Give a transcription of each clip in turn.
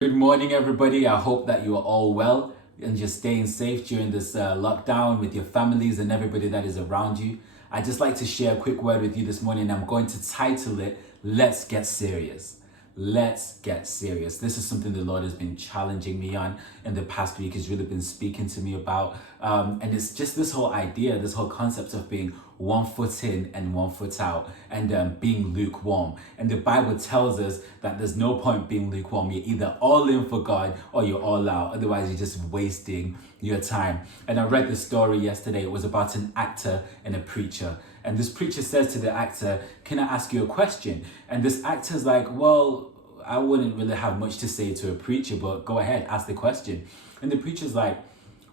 Good morning, everybody. I hope that you are all well and just staying safe during this lockdown with your families and everybody that is around you. I'd just like to share a quick word with you this morning. I'm going to title it, Let's Get Serious. Let's get serious. This is something the Lord has been challenging me on in the past week. He's really been speaking to me about. And it's just this whole idea, this whole concept of being 1 foot in and 1 foot out and being lukewarm. And the Bible tells us that there's no point being lukewarm. You're either all in for God or you're all out. Otherwise, you're just wasting your time. And I read the story yesterday. It was about an actor and a preacher. And this preacher says to the actor, "Can I ask you a question?" And this actor's like, "Well, I wouldn't really have much to say to a preacher, but go ahead, ask the question." And the preacher's like,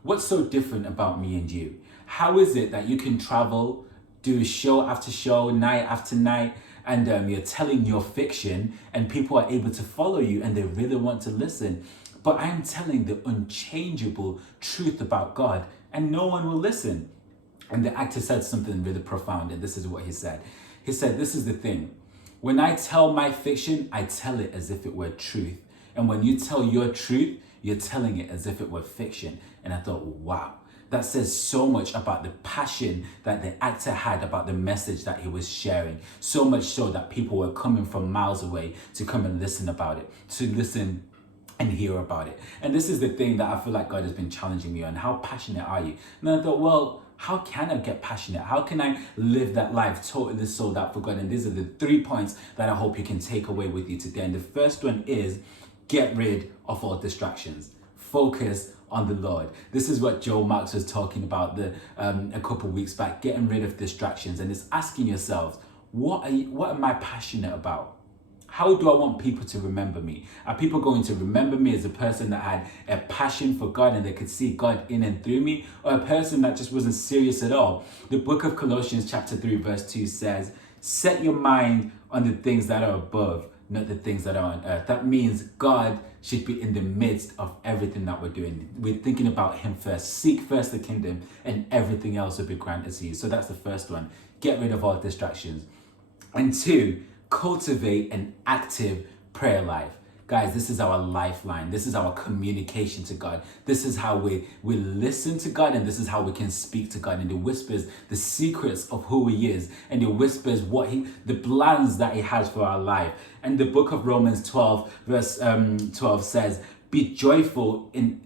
"What's so different about me and you? How is it that you can travel, do show after show, night after night, and you're telling your fiction and people are able to follow you and they really want to listen? But I'm telling the unchangeable truth about God and no one will listen." And the actor said something really profound, and this is what he said. He said, "This is the thing. When I tell my fiction, I tell it as if it were truth. And when you tell your truth, you're telling it as if it were fiction." And I thought, wow, that says so much about the passion that the actor had about the message that he was sharing. So much so that people were coming from miles away to come and listen about it, to listen and hear about it. And this is the thing that I feel like God has been challenging me on. How passionate are you? And I thought, well, how can I get passionate? How can I live that life totally sold out for God? And these are the 3 points that I hope you can take away with you today. And the first one is get rid of all distractions. Focus on the Lord. This is what Joe Marks was talking about a couple weeks back, getting rid of distractions. And it's asking yourselves, what am I passionate about? How do I want people to remember me? Are people going to remember me as a person that had a passion for God and they could see God in and through me? Or a person that just wasn't serious at all? The book of Colossians chapter 3 verse 2 says, "Set your mind on the things that are above, not the things that are on earth." That means God should be in the midst of everything that we're doing. We're thinking about Him first. Seek first the kingdom and everything else will be granted to you. So that's the first one. Get rid of all distractions. And 2, cultivate an active prayer life. Guys, this is our lifeline. This is our communication to God. This is how we listen to God, and this is how we can speak to God. And the whispers, the secrets of who He is, and the whispers the plans that He has for our life. And the book of Romans 12, verse 12 says, be joyful in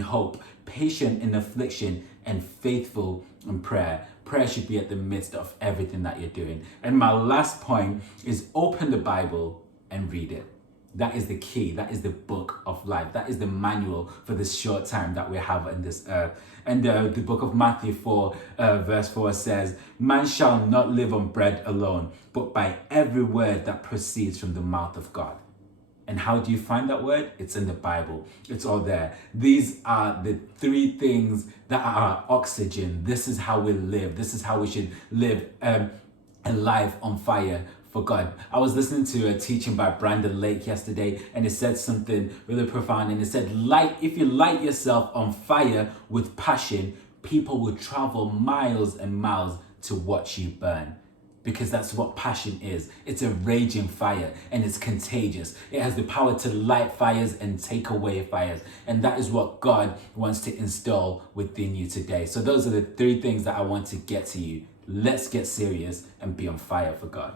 hope, patient in affliction, and faithful in prayer." Prayer should be at the midst of everything that you're doing. And my last point is open the Bible and read it. That is the key. That is the book of life. That is the manual for this short time that we have on this earth. And the book of Matthew 4, verse 4 says, "Man shall not live on bread alone, but by every word that proceeds from the mouth of God." And how do you find that word? It's in the Bible. It's all there. These are the 3 things that are our oxygen. This is how we live. This is how we should live a life on fire for God. I was listening to a teaching by Brandon Lake yesterday, and it said something really profound. And it said, if you light yourself on fire with passion, people will travel miles and miles to watch you burn. Because that's what passion is. It's a raging fire and it's contagious. It has the power to light fires and take away fires. And that is what God wants to install within you today. So those are the 3 things that I want to get to you. Let's get serious and be on fire for God.